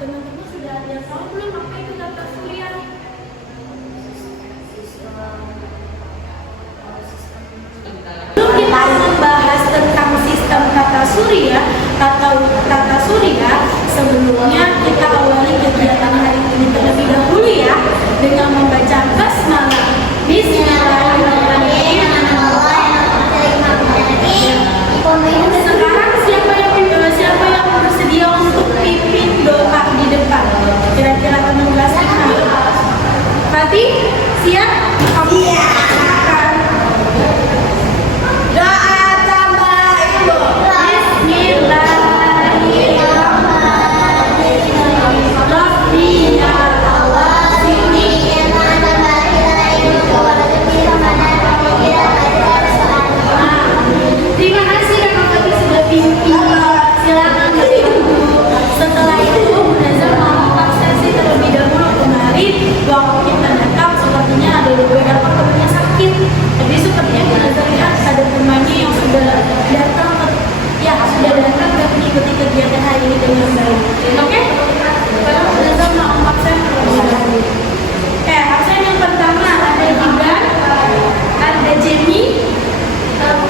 Teman-teman sudah ada yang tahu belum apa itu tata surya? Sebelum kita membahas tentang sistem tata surya atau tata surya, sebelumnya kita awali kegiatan hari ini terlebih dahulu ya dengan membaca basmalah. Bismillahirrahmanirrahim. Sekarang siapa yang bersedia untuk pimpin doa di depan? Kira-kira teman kelas mana? Fatih, siap? Kamu silakan. Doa tambah ilmu. Terima kasih ya Kak Fatih sudah pimpin. Silakan duduk. Setelah itu Munazar mau absensi terlebih dahulu kemarin. Waktu kita datang sepertinya ada beberapa temannya sakit. Tapi sepertinya Munazar lihat ada temannya yang sudah datang dan mengikuti kegiatan hari ini dengan baik. Oke? Kalau Munazar mau absen terlebih dahulu. Absen yang pertama ada Gibran, ada Jenny,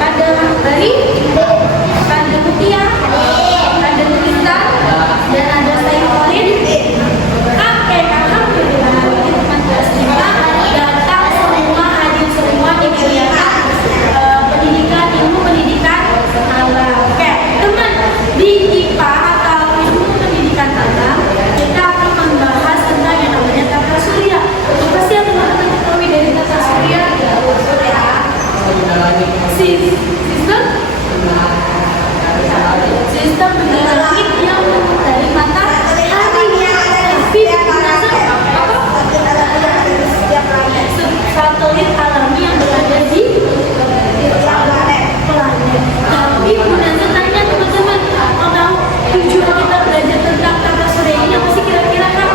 ada Bari, ada Mutia, ada Nurita, dan ada Saifuddin. Alhamdulillah teman kelas kita datang semua, hadir semua di kegiatan pendidikan ilmu pendidikan alam. Teman di IPA atau ilmu pendidikan alam kita akan membahas tentang yang namanya tata surya. Apa sih yang teman-teman ketahui dari tata surya? Sistem benda langit yang dari matahari. Satelit alami yang berada di planet. Tapi Munazar tanya teman-teman, mau tahu tujuan kita belajar tentang tata surya ini apa sih kira-kira Kak?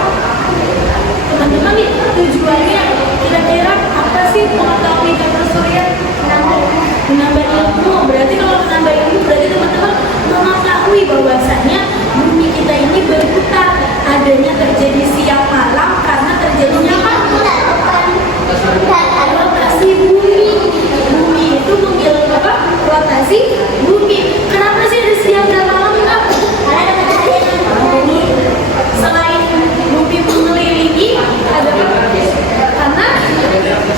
Teman-teman nih, tujuannya kira-kira apa sih mengetahui tata surya? Menambah ilmu. Berarti kalau menambah ilmu berarti teman-teman mengetahui bahwasannya bumi kita ini berputar, adanya terjadi siang malam karena terjadinya apa? Rotasi bumi. Bumi itu mengelilingi apa? Rotasi bumi. Kenapa sih ada siang dan malam Kak? Selain bumi mengelilingi, ada apa? Karena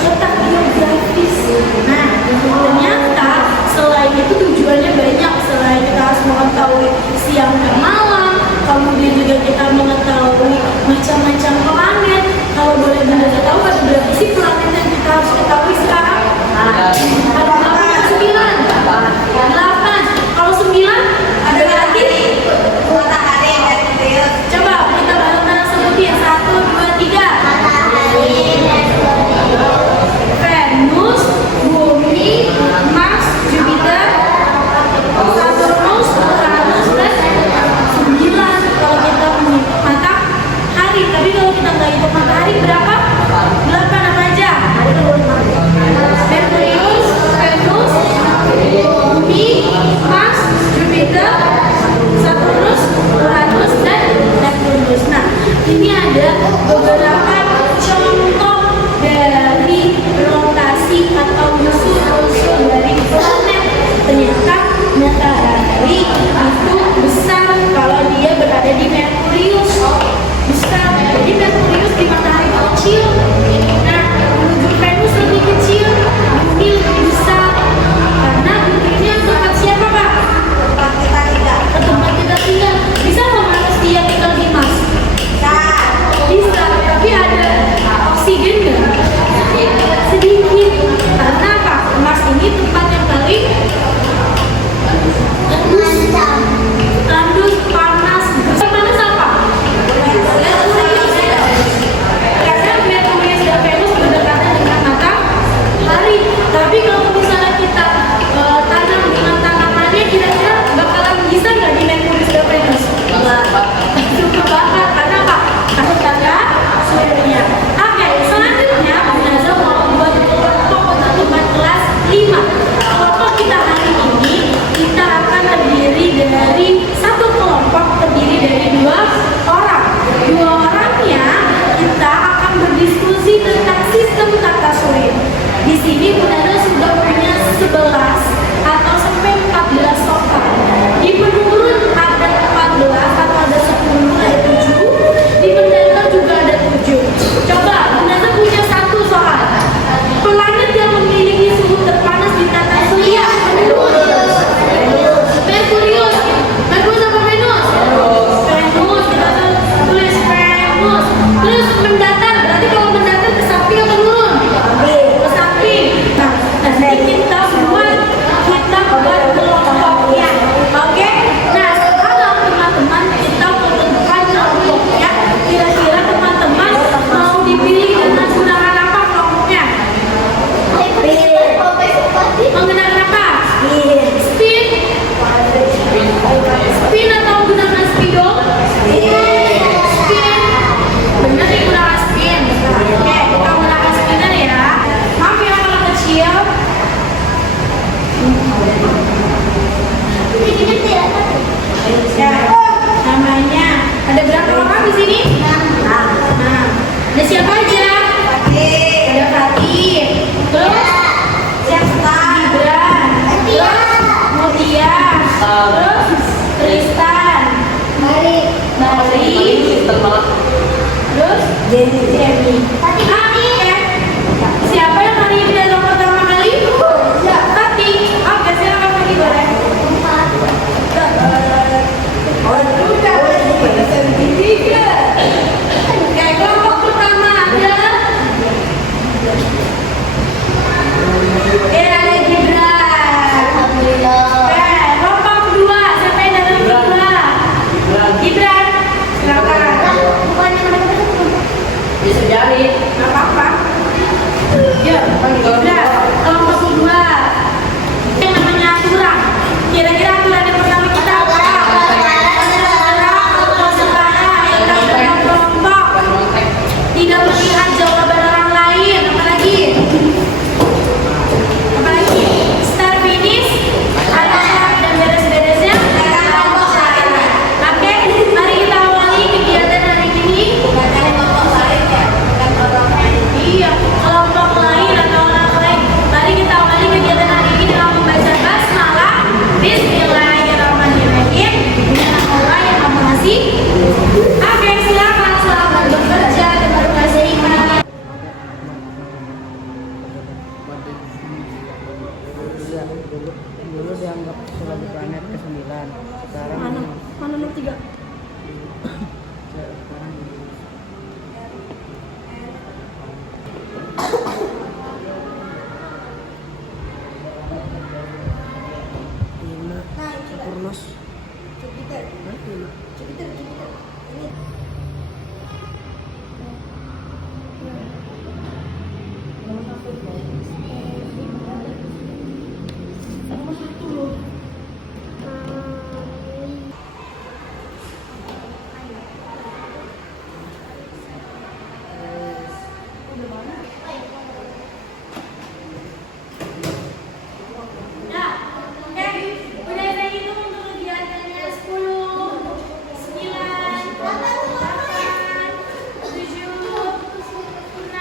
letak geografis. Nah, ternyata selain itu tujuannya banyak. Selain kita harus mengetahui siang dan malam, kemudian juga kita mengetahui macam-macam planet. Kalau boleh Munazar tahu ada berapa sih planet yang kita harus ketahui sekarang? Ada 8, 9, 8. Kalau 9 ada lagi? Matahari dan Venus. Coba kita bareng-bareng sebutin 1, 2, 3. Venus, Bumi, Mars, Jupiter, Saturnus, Uranus, dan 9 kalau kita punya matahari. Tapi kalau kita nggak hitung matahari berapa? 8 apa aja? Merkurius, Venus, Bumi, Mars, Jupiter, Saturnus, Uranus, dan Neptunus. Nah, ini ada beberapa contoh dari rotasi atau unsur-unsur dari planet. Ternyata matahari itu besar kalau dia berada di Merkurius. Besar, jadi Merkurius di matahari itu kecil. Nah, menuju Venus lebih kecil, bumi lebih besar. Karena bumi ini yang tempat siapa Pak? Tempat kita tinggal. Bisa nggak manusia tinggal di Mars? Bisa, tapi ada oksigen nggak? Sedikit. Karena apa? Mars ini tempat yang paling tandus, panas. Panas apa? siapa aja? Ada Fatih. Terus siapa? Gibran. Terus Mutia. Terus Tristan. Mari. Terus Jenny. Siapa yang hari ini datang pertama kali? Fatih. Oke, silakan Fatih boleh. Oke, kelompok pertama adalah ada Gibran. Oke, kelompok kedua siapa yang datang kedua? Gibran. Silakan. Bisa jadi. Nggak apa-apa. Ya, Gibran. Kelompok kedua yang namanya aturan. Kira-kira aturan yang pertama kita apa? Tidak melihat jawaban orang lain. Apalagi start finish, ada syarat dan beres-beresnya. Oke, mari kita awali kegiatan hari ini. Iya, kelompok lain atau orang lain. Mari kita awali kegiatan hari ini dengan membaca basmalah. Bismillahirrahmanirrahim. Dengan nama Allah yang Maha Pengasih. Oke, silakan selamat bekerja dan berkasih iman. Dulu dianggap sebagai planet ke-9. Sekarang Mana nomor 3? sekarang lima Saturnus. Nah, oke, udah saya hitung untuk kegiatannya 10, 9, 8, 7, 6,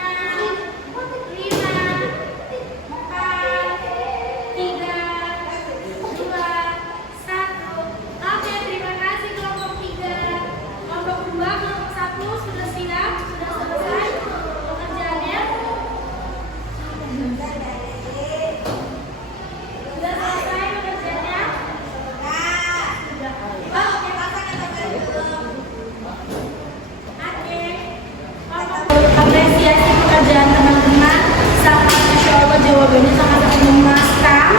5, 4, 3, 2, 1. Oke, terima kasih kelompok 3. Kelompok 2, kelompok 1 sudah siap, sudah selesai pekerjaannya. Sudah selesai pekerjaannya? Sudah. Oke. Apresiasi pekerjaan teman-teman. Sangat Masya Allah, jawabannya sangat memuaskan.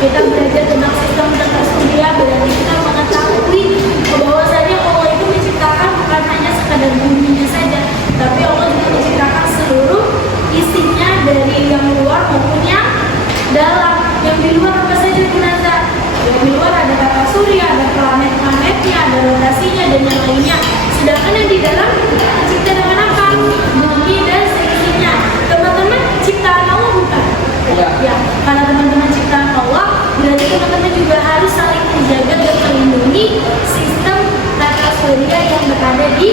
Kita belajar tentang sistem tersurya, berarti kita mengetahui bahwasanya Allah itu menciptakan bukan hanya sekadar buminya saja, tapi Allah juga menciptakan seluruh isinya dari yang luar maupun yang dalam. Yang di luar apa saja Gunaza? Yang di luar ada tata surya, ada planet-planetnya, ada rotasinya dan yang lainnya. Sedangkan yang di dalam tercipta dengan apa? Bumi dan seisinya. Teman-teman ciptaan Allah bukan? Ya, karena teman-teman ciptaan Allah, berarti teman-teman juga harus saling menjaga dan melindungi sistem tata surya yang berada di